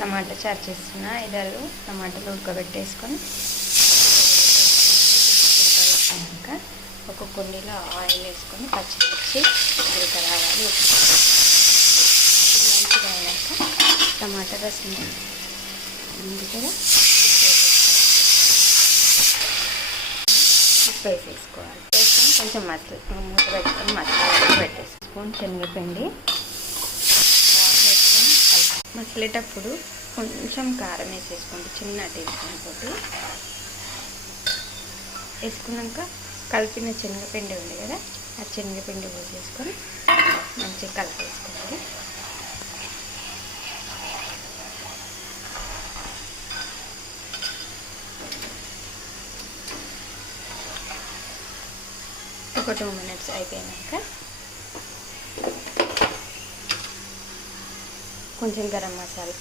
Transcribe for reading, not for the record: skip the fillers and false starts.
టమాటా చారు చేస్తున్నా. ఇద్దరు టమాటాలు ఉడకబెట్టేసుకొని ఉడకబెట్టాక ఒక కుండీలో ఆయిల్ వేసుకొని పచ్చిమిర్చి జీలకర్ర ఆవాలు మంచిగా అయినాక టమాటా రసం ఉంది కదా ఉప్పు వేసేసుకోవాలి. వేసుకొని కొంచెం మూత పెట్టుకొని మసాలా పెట్టేసి స్పూన్ శనగపిండి వేసుకొని మసలేటప్పుడు కొంచెం కారం వేసేసుకోండి, చిన్న టీ స్పూన్ తోటి వేసుకున్నాక కలిపిన శనగపిండి ఉంది కదా, ఆ శనగపిండి పోసేసుకొని మంచిగా కలిపేసుకోండి. ఒక 2 మినిట్స్ అయిపోయాక కొంచెం గరం మసాలా